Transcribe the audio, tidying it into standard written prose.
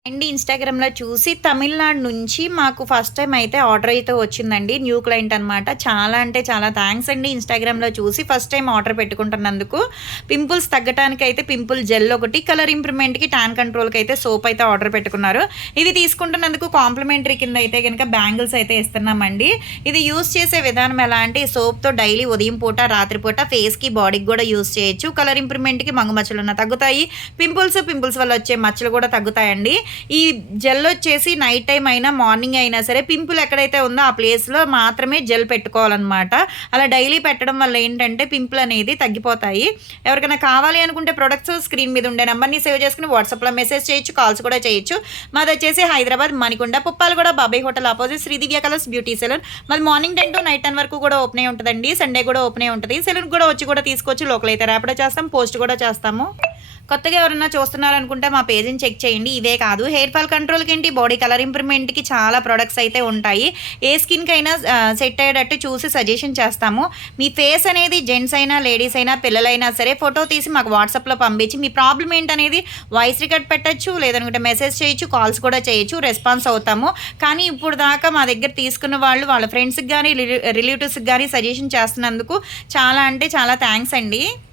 అండి ఇన్‌స్టాగ్రామ్‌లో చూసి తమిళనాడు నుంచి మాకు ఫస్ట్ టైమ్ అయితే ఆర్డర్ అయితే వచ్చిందండి. న్యూ క్లయింట్ అనమాట. చాలా అంటే చాలా థాంక్స్ అండి ఇన్‌స్టాగ్రామ్‌లో చూసి first time order పెట్టుకుంటున్నందుకు. Pimples తగ్గటానికైతే pimple gel ఒకటి, కలర్ ఇంప్రూవ్‌మెంట్‌కి, టాన్ కంట్రోల్‌కి అయితే సోప్ అయితే ఆర్డర్ పెట్టుకున్నారు. ఇది తీసుకుంటున్నందుకు కాంప్లిమెంటరీ కింద అయితే గనక బ్యాంగిల్స్ అయితే ఇస్తున్నామండి. ఇది యూజ్ చేసే విధానం ఎలా అంటే సోప్‌తో డైలీ ఉదయం పూట, రాత్రి పూట ఫేస్‌కి, బాడీకి గూడా యూజ్ చేయొచ్చు. కలర్ ఇంప్రూవ్‌మెంట్‌కి మంగు మచ్చలున్న తగ్గుతాయి. పింపుల్స్ వల్ల వచ్చే మచ్చలు కూడా తగ్గుతాయండి. ఈ జెల్ వచ్చేసి నైట్ టైమ్ అయినా, మార్నింగ్ అయినా సరే పింపుల్ ఎక్కడైతే ఉందో ఆ ప్లేస్‌లో మాత్రమే జెల్ పెట్టుకోవాలనమాట. అలా డైలీ పెట్టడం వల్ల ఏంటంటే పింపుల్ అనేది తగ్గిపోతాయి. ఎవరికైనా కావాలి అనుకుంటే ప్రొడక్ట్స్ స్క్రీన్ మీద ఉండే నంబర్‌ని సేవ్ చేసుకొని వాట్సాప్‌లో మెసేజ్ చేయొచ్చు, కాల్స్ కూడా చేయొచ్చు. మాదొచ్చేసి హైదరాబాద్ మణికొండ, పుప్పాలగూడ, బాబాయ్ hotel opposite Sridivya colours beauty salon. మాది మార్నింగ్ 10 టు నైట్ 10 వరకు కూడా ఓపెనే ఉంటదండి. సండే కూడా ఓపెనే ఉంటది. సెలూన్‌కి కూడా వచ్చి కూడా తీసుకోవచ్చు. లోకల్ అయితే ర్యాపిడో చేస్తాం, పోస్ట్ కూడా చేస్తాము. కొత్తగా ఎవరన్నా చూస్తున్నారనుకుంటే మా పేజ్‌ని చెక్ చేయండి. ఇవే కాదు హెయిర్ ఫాల్ కంట్రోల్‌కేంటి, బాడీ కలర్ ఇంప్రూవ్‌మెంట్‌కి చాలా ప్రొడక్ట్స్ అయితే ఉంటాయి. ఏ స్కిన్‌కైనా సెట్ అయ్యేటట్టు చూసి సజెషన్ చేస్తాము. మీ ఫేస్ అనేది జెంట్స్ అయినా, లేడీస్ అయినా, పిల్లలైనా సరే ఫోటో తీసి మాకు వాట్సాప్‌లో పంపించి మీ ప్రాబ్లమ్ ఏంటనేది వాయిస్ రికార్డ్ పెట్టొచ్చు, లేదనుకుంటే మెసేజ్ చేయొచ్చు, కాల్స్ కూడా చేయొచ్చు. రెస్పాన్స్ అవుతాము. కానీ ఇప్పుడు దాకా మా దగ్గర తీసుకున్న వాళ్ళు వాళ్ళ ఫ్రెండ్స్‌కి గానీ, రిలేటివ్స్‌కి గానీ సజెషన్ చేస్తున్నందుకు చాలా అంటే చాలా థాంక్స్ అండి.